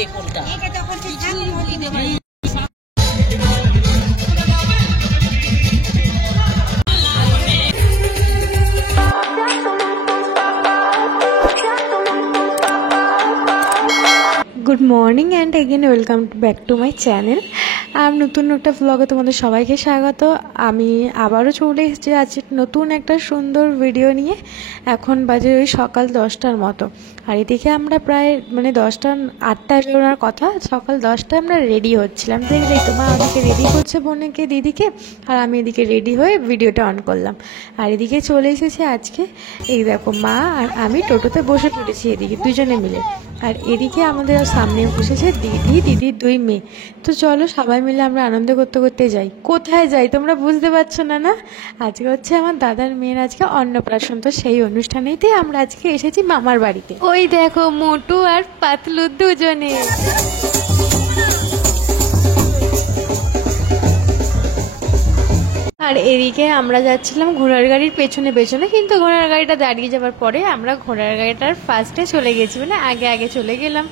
হচ্ছে কোনটা। Good morning and again welcome back to my channel. আর নতুন একটা ব্লগে তোমাদের সবাইকে স্বাগত। আমি আবারও চলে এসেছি আজ নতুন একটা সুন্দর ভিডিও নিয়ে। এখন বাজে ওই সকাল 10টার মতো, আর এদিকে আমরা প্রায় 8টায় বেরোনোর কথা, সকাল 10টায় আমরা রেডি হচ্ছিলাম। দেখলেই তো মা ওদিকে রেডি করছে বোনকে দিদিকে, আর আমি এদিকে রেডি হয়ে ভিডিওটা অন করলাম। আর এদিকে চলে এসেছি আজকে, এই দেখো মা আর আমি টোটোতে বসে পড়েছি এদিকে দুজনে মিলে। আর এদিকে আমাদের সামনে বসেছে দিদির 2 মেয়ে। তো চলো সবাই মিলে আমরা আনন্দ করতে করতে যাই। কোথায় যাই তোমরা বুঝতে পারছো না? না, আজকে হচ্ছে আমার দাদার মেয়ের আজকে অন্নপ্রাশন, তো সেই অনুষ্ঠানেতেই আমরা আজকে এসেছি মামার বাড়িতে। ওই দেখো মোটু আর পাতলু দুজনে। আর এদিকে আমরা যাচ্ছিলাম ঘোড়ার গাড়ির পেছনে পেছনে, কিন্তু ঘোড়ার গাড়িটা দাঁড়িয়ে যাওয়ার পরে আমরা ঘোড়ার গাড়িটার ফার্স্টে চলে গেছি, আগে চলে গেলাম।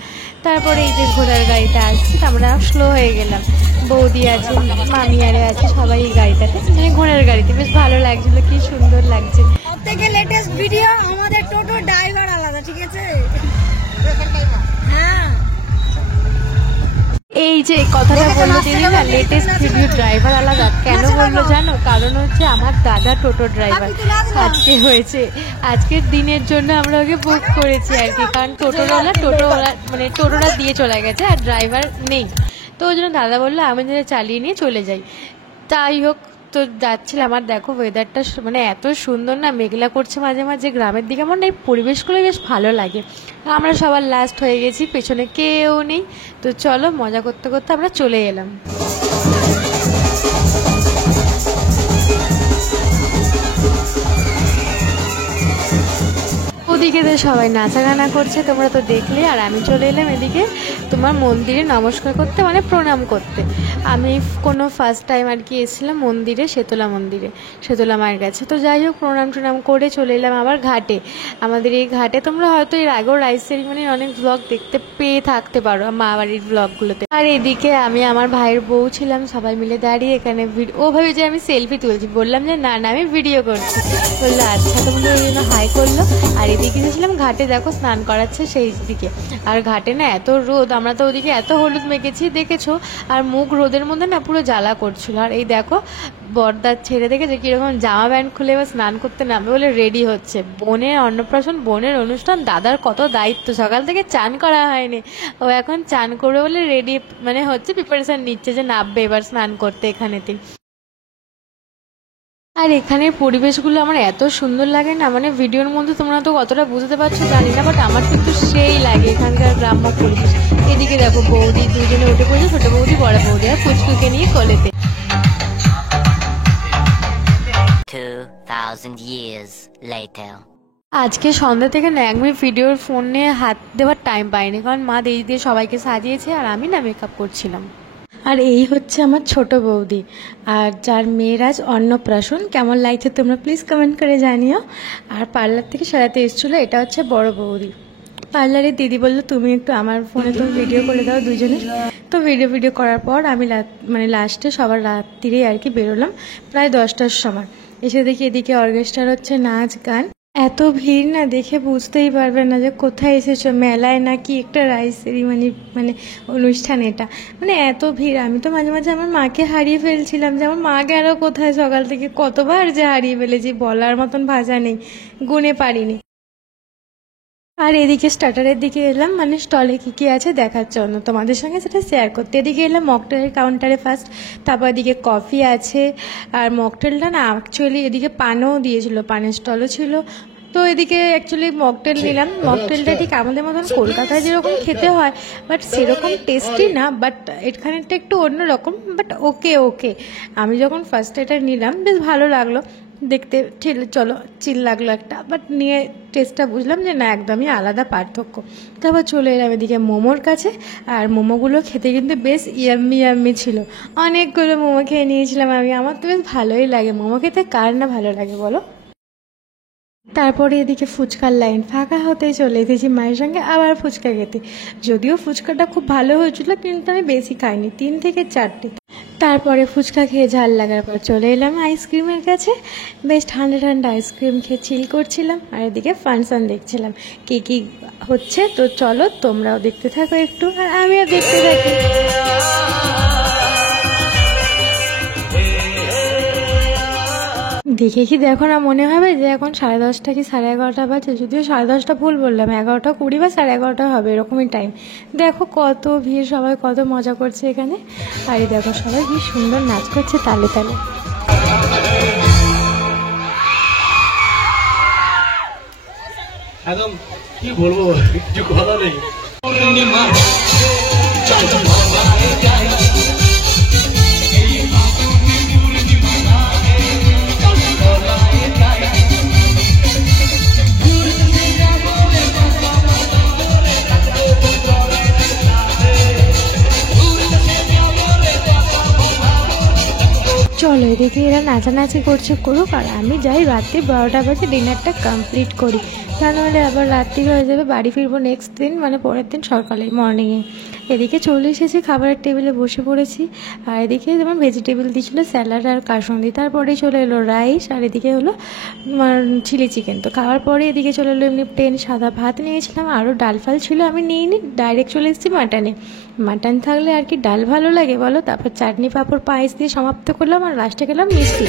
তারপরে এই যে ঘোড়ার গাড়িটা আসছে, আমরা স্লো হয়ে গেলাম। বৌদি আছে, মামিয়ারে আছে, সবাই এই গাড়িটাতে ঘোড়ার গাড়িতে। বেশ ভালো লাগছিল, কি সুন্দর লাগছে। সবথেকে লেটেস্ট ভিডিও আমাদের টোটো ড্রাইভার আলাদা, ঠিক আছে? হ্যাঁ, এই যে কথাটা বললো দিদি না, লেটেস্ট ভিডিও ড্রাইভার আলাদা কেন বললো জানো? কারণ হচ্ছে আমার দাদা টোটো ড্রাইভার আজকে হয়েছে, আজকের দিনের জন্য আমরা ওকে বুক করেছি আর কি। কারণ টোটোওয়ালা টোটোটা দিয়ে চলে গেছে আর ড্রাইভার নেই, তো ওই জন্য দাদা বললো আমি যেন চালিয়ে নিয়ে চলে যাই। তাই হোক, তো যাচ্ছিলাম। আর দেখো ওয়েদারটা এত সুন্দর না, মেঘলা করছে মাঝে মাঝে গ্রামের দিকে। আমার এই পরিবেশগুলো বেশ ভালো লাগে। আমরা সবার লাস্ট হয়ে গেছি, পেছনে কেউ নেই। তো চলো মজা করতে করতে আমরা চলে এলাম। ওদিকে তো সবাই নাচা গানা করছে, তোমরা তো দেখলে। আর আমি চলে এলাম এদিকে তোমার মন্দিরে নমস্কার করতে, প্রণাম করতে। আমি কোনো ফার্স্ট টাইম আর কি এসেছিলাম মন্দিরে, শেতলা মায়ের কাছে। তো যাই হোক, প্রণাম টনাম করে চলে এলাম আবার ঘাটে। আমাদের এই ঘাটে তোমরা হয়তো এর আগেও রাইস সেরিমনির অনেক ব্লগ দেখতে পেয়ে থাকতে পারো, মা বাড়ির ব্লগগুলোতে। আর এদিকে আমি আমার ভাইয়ের বউ ছিলাম, সবাই মিলে দাঁড়িয়ে এখানে ও ভাবে যে আমি সেলফি তুলছি। বললাম যে না আমি ভিডিও করছি। বললো আচ্ছা, তোমরা ওই জন্য হাই করলো। আর এদিকে গেছিলাম ঘাটে, দেখো স্নান করাচ্ছে সেই দিকে। আর ঘাটে না এত রোদ, আমরা তো ওদিকে এত হলুদ মেখেছি দেখেছো। আর মুখ রোদের মধ্যে না পুরো জ্বালা করছিল। আর এই দেখো বরদার ছেড়ে দেখেছে কিরকম জামা প্যান্ট খুলে এবার স্নান করতে নামবে বলে রেডি হচ্ছে। বোনের অন্নপ্রাশন, বোনের অনুষ্ঠান, দাদার কত দায়িত্ব, সকাল থেকে চান করা হয়নি। ও এখন চান করবে বলে রেডি হচ্ছে, প্রিপারেশন নিচ্ছে যে নামবে এবার স্নান করতে এখানেতেই। আর এখানের পরিবেশগুলো আমার এত সুন্দর লাগে না, ভিডিওর মধ্যে তোমরা তো কতটা বুঝতে পারছো জানি না, বাট আমার কিন্তু সেই লাগে এখানকার গ্রাম্য পরিবেশ। এদিকে দেখো বৌদি দুজনে উঠে পড়েছে, ছোট বৌদি বড় বৌদি, আর পুচকুকে নিয়ে কোলেতে। 2000 years later. আজকে সন্ধ্যা থেকে না 1 মিনিট ভিডিওর ফোন নিয়ে হাত দেওয়ার টাইম পাইনি, কারণ মা দিদি দিয়ে সবাইকে সাজিয়েছে আর আমি না মেকআপ করছিলাম। আর এই হচ্ছে আমার ছোট বৌদি, আর যার মেয়ের আজ অন্নপ্রাশন। কেমন লাগছে তোমরা প্লিজ কমেন্ট করে জানিও। আর পার্লার থেকে সারাতে এসেছিলো, এটা হচ্ছে বড় বৌদি। পার্লারের দিদি বললো তুমি একটু আমার ফোনে তুমি ভিডিও করে দাও দুজনে। তো ভিডিও করার পর আমি লাস্টে সবার রাত্রিরে আর কি বেরোলাম, প্রায় 10টার সময়। এসে দেখি এদিকে অর্কেস্ট্রার হচ্ছে নাচ গান। এত ভিড় না, দেখে বুঝতেই পারবে না যে কোথায় এসেছো, মেলায় নাকি একটা রাইস সেরিমনি অনুষ্ঠান এটা। এত ভিড়, আমি তো মাঝে মাঝে আমার মাকে হারিয়ে ফেলছিলাম, যে আমার মা গেল কোথায়। সকাল থেকে কতবার যে হারিয়ে ফেলেছি, বলার মতন ভাষা নেই, গুনে পারিনি। আর এদিকে স্টার্টারের দিকে এলাম, স্টলে কী আছে দেখার জন্য, তোমাদের সঙ্গে সেটা শেয়ার করতে। এদিকে এলাম মকটেলের কাউন্টারে ফার্স্ট, তারপর এদিকে কফি আছে। আর মকটেলটা না অ্যাকচুয়ালি এদিকে পানও দিয়েছিল, পানের স্টলও ছিল। তো এদিকে অ্যাকচুয়ালি মকটেল নিলাম। মকটেলটা ঠিক আমাদের মতন কলকাতায় যেরকম খেতে হয়, বাট সেরকম টেস্টি না, বাট এখানেরটা একটু অন্যরকম, বাট ওকে। আমি যখন ফার্স্ট এটা নিলাম বেশ ভালো লাগলো দেখতে, চিল লাগলো একটা, বাট নিয়ে টেস্টটা বুঝলাম যে না একদমই আলাদা পার্থক্য। তারপর চলে এলাম এদিকে মোমোর কাছে। আর মোমোগুলো খেতে কিন্তু বেশ ইয়াম্মি ছিল, অনেকগুলো মোমো খেয়ে নিয়েছিলাম আমি। আমার তো বেশ ভালোই লাগে মোমো খেতে, কার না ভালো লাগে বলো। তারপরে এদিকে ফুচকার লাইন ফাঁকা হতেই চলে এসেছি মায়ের সঙ্গে আবার ফুচকা খেতে। যদিও ফুচকাটা খুব ভালো হয়েছিল কিন্তু আমি বেশি খাইনি, 3 থেকে 4টে। তারপরে ফুচকা খেয়ে ঝাল লাগার পর চলে এলাম আইসক্রিমের কাছে। বেশ ঠান্ডা ঠান্ডা আইসক্রিম খেয়ে চিল করছিলাম আর এদিকে ফাংশন দেখছিলাম কী কী হচ্ছে। তো চলো তোমরাও দেখতে থাকো একটু আর আমিও দেখতে থাকি। দেখে কি দেখো না মনে হবে যে এখন 10:30 কি 11:30 বাজে, যদিও 10:30 ভুল বললাম, 11:20 বা 11:30 হবে এরকমই টাইম। দেখো কত ভিড়, সবাই কত মজা করছে এখানে। আর এই দেখো সবাই কি সুন্দর নাচ করছে তালে তালে। একদম কি বলবো, কিছু কথা নেই। চলো এদিকে এরা নাচানাচি করছে করুক, আর আমি যাই রাত্রি 12টা বাজে ডিনারটা কমপ্লিট করি, তা নাহলে আবার রাত্রি হয়ে যাবে, বাড়ি ফিরবো নেক্সট দিন মানে পরের দিন সকালে মর্নিংয়ে। এদিকে চলে এসেছি খাবারের টেবিলে বসে পড়েছি। আর এদিকে যেমন ভেজিটেবল দিয়েছিলো স্যালাড আর কাসুন্দি, তারপরেই চলে এলো রাইস, আর এদিকে হলো চিলি চিকেন। তো খাওয়ার পরে এদিকে চলে এলো এমনি প্লেন সাদা ভাত নিয়েছিলাম, আরও ডাল ফাল ছিল আমি নিইনি, ডাইরেক্ট চলে এসেছি মাটনে। মাটন থাকলে আর কি ডাল ভালো লাগে বলো। তারপর চাটনি পাঁপড় পায়েস দিয়ে সমাপ্ত করলাম আর লাস্টে গেলাম মিষ্টি।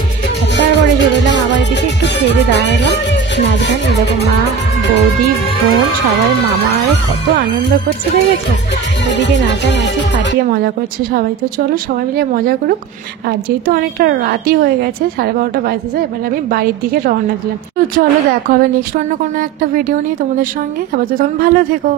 তারপরে চলে এলাম আবার এদিকে একটু খেয়ে দাঁড়ালাম নাচ গান। এরকম মা বৌদি বোন সবাই মামা আরও কত আনন্দ করছে দেখেছো, এদিকে নাচানাচি ফাটিয়ে মজা করছে সবাই। তো চলো সবাই মিলে মজা করুক। আর যেহেতু অনেকটা রাতই হয়ে গেছে, 12:30 বাজতে যায়, এবার আমি বাড়ির দিকে রওনা দিলাম। তো চলো দেখা হবে নেক্সট অন্য কোনো একটা ভিডিও নিয়ে তোমাদের সঙ্গে। আবার তো তখন ভালো থেকো।